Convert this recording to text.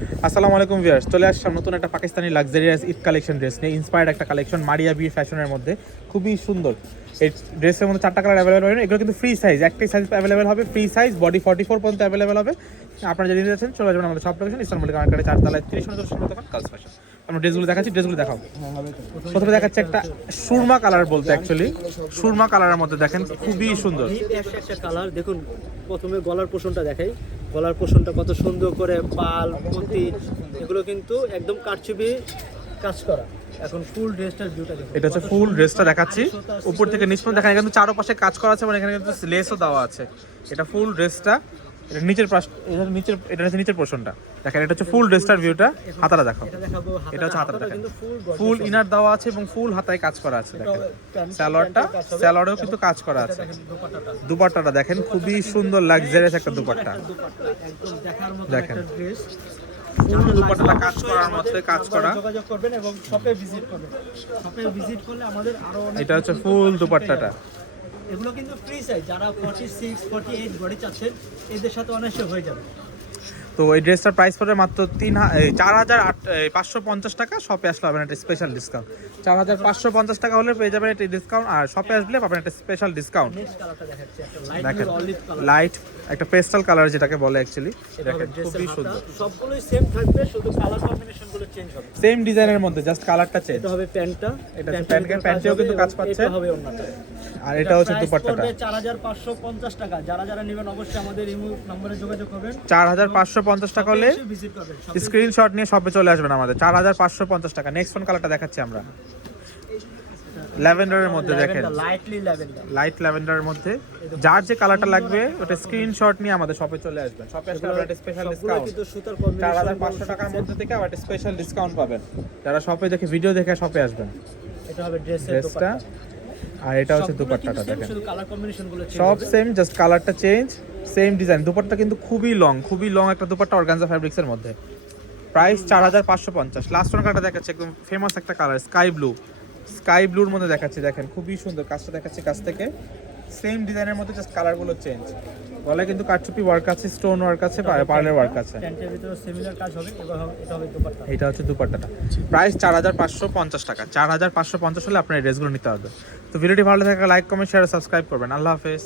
আসসালামু আলাইকুম ভিউয়ার্স, চলে আসলাম নতুন একটা Pakistani luxurious Eid collection dress নিয়ে ইন্সপায়ার্ড একটা কালেকশন মারিয়া বি ফ্যাশনের মধ্যে। খুবই সুন্দর। এই ড্রেসের মধ্যে চারটা কালার অ্যাভেলেবল হবে এগুলো কিন্তু ফ্রি সাইজ একটাই সাইজ অ্যাভেলেবল হবে free size body forty four পর্যন্ত অ্যাভেলেবল হবে। আপনারা যদি নিতে চলে যাবেন আমাদের সব লোকেশন ইসলাম মল্লিক মার্কেটে চারতলায়, তিরিশ নম্বর দোকান কাজ ফ্যাশন আমরা ড্রেসগুলো দেখাচ্ছি ড্রেসগুলো দেখাও। প্রথমে দেখাচ্ছে একটা সুরমা কালার বলতে অ্যাকচুয়ালি সুরমা কালারের মধ্যে দেখেন, খুবই সুন্দর। কালার দেখুন, প্রথমে গলার পোষণটা দেখাই। গলার পোষণটা কত সুন্দর করে পাল মতি এগুলো কিন্তু একদম কারচুপি কাজ করা। এখন ফুল ড্রেসটার ভিউটা এটা হচ্ছে ফুল ড্রেসটা দেখাচ্ছি। উপর থেকে নিচ পর্যন্ত দেখেন কিন্তু চারপাশে কাজ করা আছে মানে এখানে কিন্তু লেসও দেওয়া আছে। এটা ফুল ড্রেসটা এটা নিচের পাশ এটা নিচের এটা হচ্ছে নিচের পোর্শনটা দেখেন এটা হচ্ছে ফুল ড্রেসটার ভিউটা হাতাটা দেখো এটা হচ্ছে হাতাটা দেখেন। ফুল ইনার দেওয়া আছে এবং ফুল হাতায় কাজ করা আছে দেখেন। স্যালোয়ারটা স্যালোয়ারেও কিন্তু কাজ করা আছে। দুপাট্টাটা। দেখেন খুবই সুন্দর লাক্সারিয়াস একটা দুপাট্টা। দেখেন। ফুল দুপাট্টাটা কাজ করার মধ্যে কাজ করা। যোগাযোগ করবেন এবং শপে ভিজিট করবেন। শপে ভিজিট করলে আমাদের আরও এটা হচ্ছে ফুল দুপাট্টাটা। এগুলো কিন্তু ফ্রি সাইজ যারা 46 48 বডি চাচ্ছেন এদের সাথে অনায়াসে হয়ে যাবে। তো এই ড্রেসটার প্রাইস পড়বে মাত্র তিন চার হাজার আট পাঁচশো পঞ্চাশ টাকা শপে আসলে পাবেন একটা স্পেশাল ডিসকাউন্ট চার হাজার পাঁচশো পঞ্চাশ টাকা হলে পেয়ে যাবেন একটা ডিসকাউন্ট আর শপে আসলে পাবেন একটা স্পেশাল ডিসকাউন্ট দেখেন লাইট একটা পেস্টাল কালার যেটাকে বলে অ্যাকচুয়ালি এটা দেখেন খুবই সুন্দর। সবগুলোই সেম থাকবে শুধু কালার কম্বিনেশনগুলো চেঞ্জ হবে সেম ডিজাইনের মধ্যে জাস্ট কালারটা চেঞ্জ এটা হবে প্যান্টটা। এটা হচ্ছে প্যান্ট- প্যান্টেও কিন্তু কাজ পাচ্ছে। এটা হবে ওন্নাটা আর এটা হচ্ছে দুপাট্টাটা। চার হাজার পাঁচশো পঞ্চাশ টাকা। যারা যারা নেবেন অবশ্যই আমাদের ইমো নম্বরে যোগাযোগ করবেন। চার হাজার পাঁচশো পঞ্চাশ টাকা হলে স্ক্রিনশট নিয়ে শপে চলে আসবেন আমাদের। চার হাজার পাঁচশো পঞ্চাশ টাকা। নেক্সট ফোন কালারটা দেখাচ্ছি আমরা। ল্যাভেন্ডারের মধ্যে দেখেন। লাইট ল্যাভেন্ডারের মধ্যে। যার যে কালারটা লাগবে ওটা স্ক্রিনশট নিয়ে আমাদের শপে চলে আসবেন। শপে আসলে আপনারা স্পেশাল ডিসকাউন্ট চার হাজার পাঁচশো টাকার মধ্যে থেকে আবার একটা স্পেশাল ডিসকাউন্ট পাবেন। যারা শপে দেখে ভিডিও দেখে শপে আসবেন। এটা হবে ড্রেসটা আর এটা হচ্ছে দুপাট্টাটা দেখেন। শুধু কালার কম্বিনেশনগুলো change সব সেম জাস্ট কালারটা চেঞ্জ সেম ডিজাইন দুপাট্টা কিন্তু খুবই লং খুবই লং একটা দুপাট্টা অর্গানজা ফ্যাব্রিক্সের মধ্যে। প্রাইস চার হাজার পাঁচশো পঞ্চাশ। লাস্ট কালারটা দেখাচ্ছে একদম ফেমাস একটা কালার স্কাই ব্লু স্কাই ব্লুর মধ্যে দেখাচ্ছে দেখেন খুবই সুন্দর কাজটা দেখাচ্ছে কাছ থেকে। সেম ডিজাইনের মধ্যে জাস্ট কালারগুলো চেঞ্জ গলায় কিন্তু কাঠচুপি ওয়ার্ক আছে স্টোন ওয়ার্ক আছে পার্লার ওয়ার্ক আছে। প্যান্টের ভিতরে সিমিলার কাজ হবে এবার হবে- এটা হবে দোপাট্টা। এটা হচ্ছে দুপাট্টাটা। প্রাইস চার হাজার পাঁচশো পঞ্চাশ টাকা। চার হাজার পাঁচশো পঞ্চাশ হলে আপনার ড্রেসগুলো নিতে হবে। তো ভিডিওটি ভালো থাকে লাইক কমেন্ট শেয়ার সাবস্ক্রাইব করবেন। আল্লাহ হাফেজ।